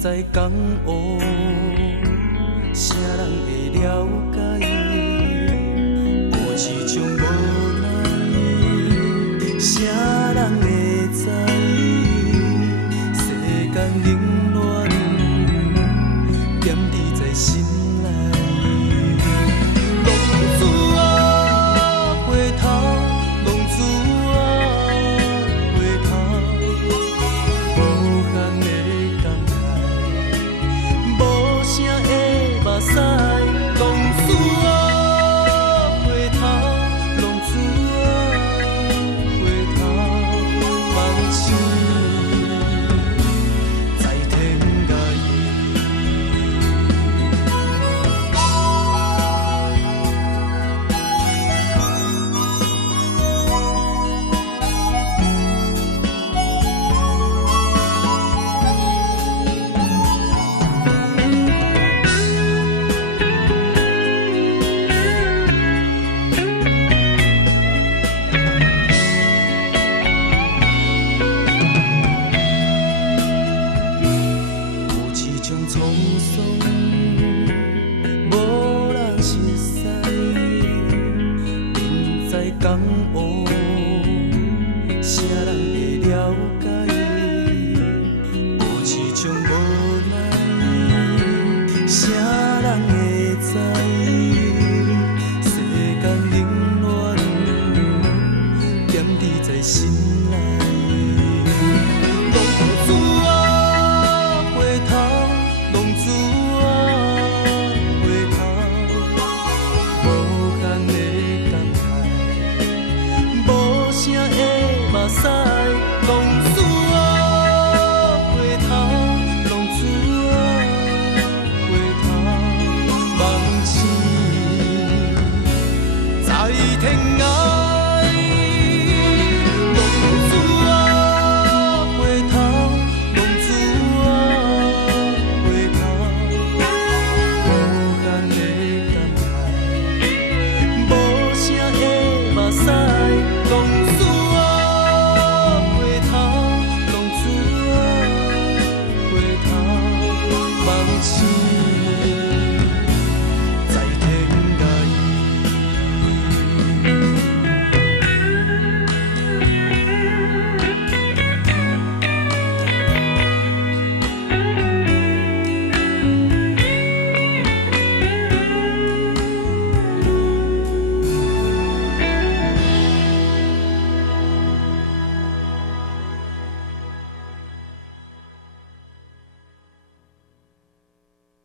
在江湖，啥人会了解？有一种无奈，啥人会知？世间冷暖，点滴在心内。浪子啊，回头，浪子啊，回头，无限的感慨，无声的目屎。浪子啊，回头，浪子啊，回头，梦醒在天涯。有一种沧桑，无人熟悉，人在江湖，啥人会了解？有一种无奈，啥人会知？世间冷暖，点滴在心。